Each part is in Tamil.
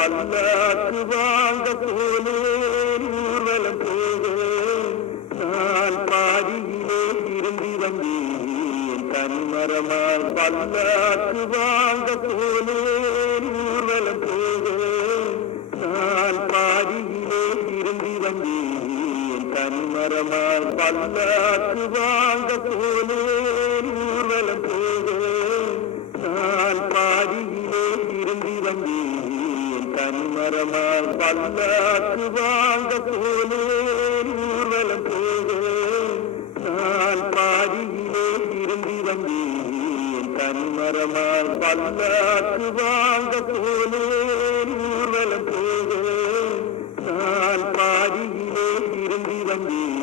பல்லாக்கு வாங்க போனேன் ஊர்வலம் போக நான் பாதியிலே திரும்பி வந்தேன் கண்மரமால் பல்லாக்கு வாங்க போனேன் ஊர்வலம் போக நான் பாதியிலே திரும்பி வந்தேன் கண்மரமால் பல்லாக்கு வாங்க அல்லாக்கு வாங்க போனேன் ஊர்வலம் போக நான் பாதியிலே திரும்பி வந்தேன். தன்மரமால் பல்லாக்கு வாங்க போனேன் ஊர்வலம் போக நான் பாதியிலே திரும்பி வந்தேன்.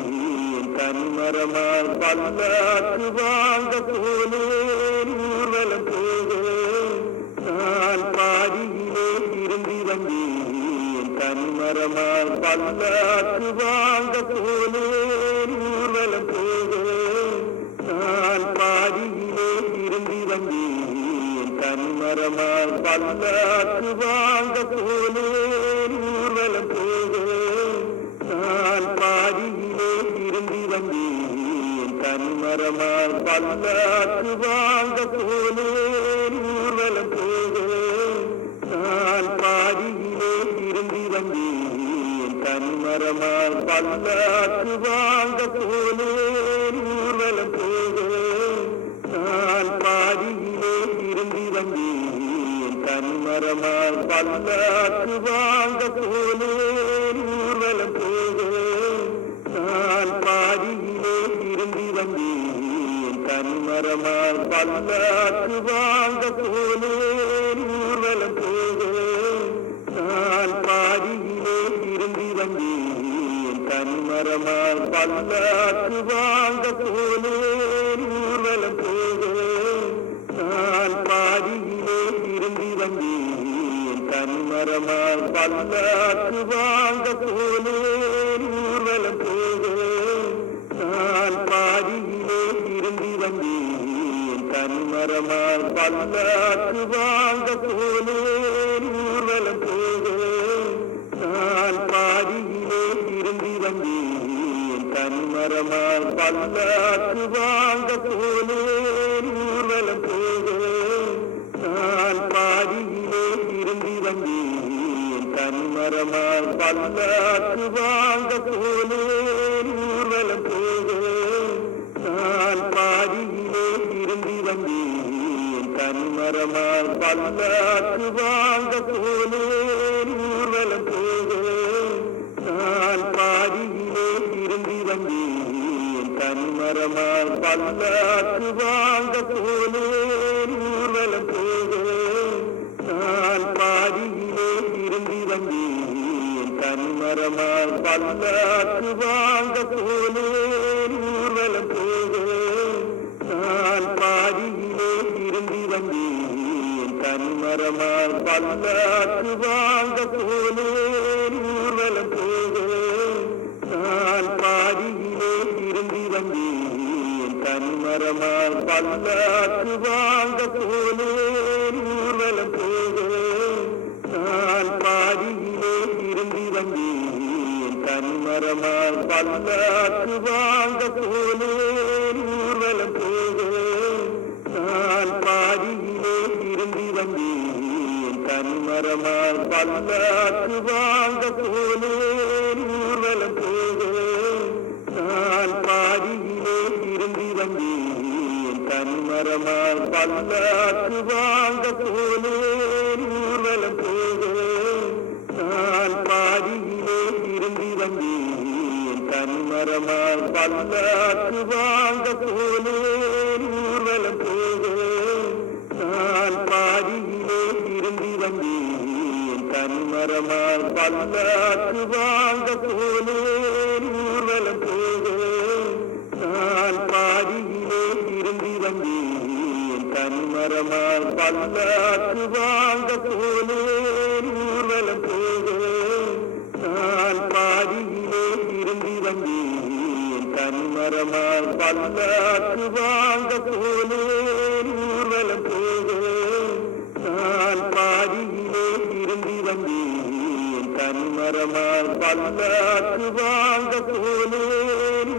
தன்மரமால் பல்லாக்கு வாங்க போனேன் ஊர்வலம் போக கண்மரமால் பல்லாக்கு வாங்க போனேன் ஊர்வலம் போக நான் பாதியிலே திரும்பி வந்தேன் கண்மரமால் பல்லாக்கு வாங்க போனேன் ஊர்வலம் போக நான் பாதியிலே திரும்பி வந்தேன் கண்மரமால் பல்லாக்கு வாங்க கண்மரமால் பல்லாக்கு வாங்க போனேன் ஊர்வலம் போக நான் பாதியிலே திரும்பி வந்தேன். தன்மரமால் பல்லாக்கு வாங்க போனேன் ஊர்வலம் போக நான் பாதியிலே திரும்பி வந்தேன். தன்மரமால் பல்லாக்கு வாங்க போனேன் ஊர்வலம் போக நான் கண்மரமால் பல்லாக்கு வாங்க போனேன் ஊர்வலம் போக நான் பாதியிலே திரும்பி வந்தேன் கண்மரமால் பல்லாக்கு வாங்க போனேன் ஊர்வலம் போக நான் பாதியிலே திரும்பி வந்தேன் கண்மரமால் பல்லாக்கு வாங்க கண்மரமால் பல்லாக்கு வாங்க போனேன் ஊர்வலம் போக நான் பாதியிலே திரும்பி வந்தேன். கண்மரமால் பல்லாக்கு வாங்க போனேன் ஊர்வலம் போக நான் பாதியிலே திரும்பி வந்தேன். கண்மரமால் பல்லாக்கு வாங்க போனேன் ஊர்வலம் போக தம்பி வந்தேன் பல்லாக்கு வாங்க போனேன் ஊர்வலம் போக நான் பாதியிலே திரும்பி வந்தேன் கண்மரமால் பல்லாக்கு வாங்க போனேன் ஊர்வலம் போக நான் பாதியிலே திரும்பி வந்தேன் கண்மரமால் பல்லாக்கு வாங்க கண்மரமால் பல்லாக்கு வாங்க போனேன் ஊர்வலம் போக நான் பாதியிலே திரும்பி வந்தேன். கண்மரமால் பல்லாக்கு வாங்க போனேன் ஊர்வலம் போக நான் பாதியிலே திரும்பி வந்தேன். கண்மரமால் பல்லாக்கு வாங்க போனேன் ஊர்வலம் போக தம்பி தன்மரமால் பல்லாக்கு வாங்க போனேன் ஊர்வலம் போக நான் பாதியிலே திரும்பி வந்தேன் தன்மரமால் பல்லாக்கு வாங்க போனேன் ஊர்வலம் போக நான் பாதியிலே திரும்பி வந்தேன் தன்மரமால் பல்லாக்கு வாங்க போனேன் கண்மரமால் பல்லாக்கு வாங்க போனேன் ஊர்வலம் போக நான் பாதியிலே திரும்பி வந்தேன். கண்மரமால் பல்லாக்கு வாங்க போனேன் ஊர்வலம் போக நான் பாதியிலே திரும்பி வந்தேன். தனிமரமாய் பல்லாக்கு வாங்க போனேன்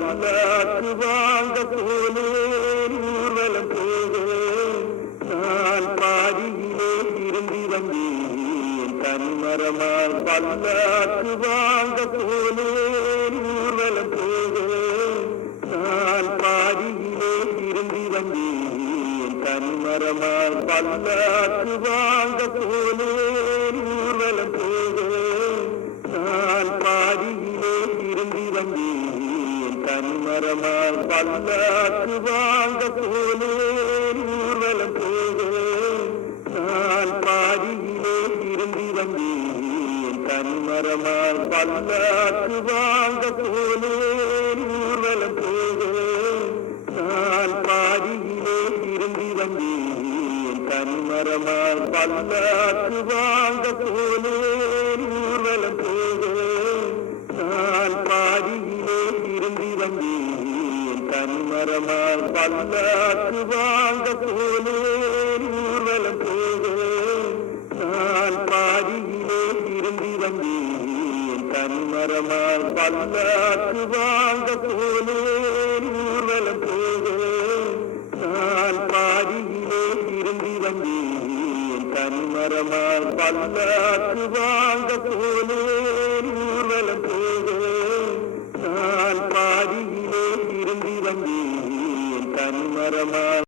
தனிமரமாய் பல்லாக்கு வாங்க போனேன் ஊர்வலம் போவேன் நான் பாதியிலே திரும்பி வந்தேன் தனிமரமாய் பல்லாக்கு வாழ்ந்த போனேன் ஊர்வலம் போவேன் நான் பாதியிலே திரும்பி வந்தேன் தனிமரமாய் பல்லாக்கு வாழ்ந்த போனேன் தனிமரமாய் பல்லாக்கு வாங்க போனேன் ஊர்வலம் போவேன் நான் பாதியிலே திரும்பி வந்தேன். தனிமரமாய் பல்லாக்கு வாங்க போனேன் ஊர்வலம் போவேன் நான் பாதியிலே திரும்பி வந்தேன். தனிமரமாய் பல்லாக்கு வாங்க தனிமரமாய் பல்லாக்கு வாங்க போனேன் ஊர்வலம் போவேன் நான் பாதியிலே திரும்பி வந்தேன் தனிமரமாய் பல்லாக்கு வாழ்ந்த போனேன் ஊர்வலம் போவேன் நான் பாதியிலே திரும்பி வந்தேன் தனிமரமாய் பல்லாக்கு வாழ்ந்த போனேன் ஊர்வலம் போவேன் நான் பாதியிலே திரும்பி வந்தேன் தனிமரமாய்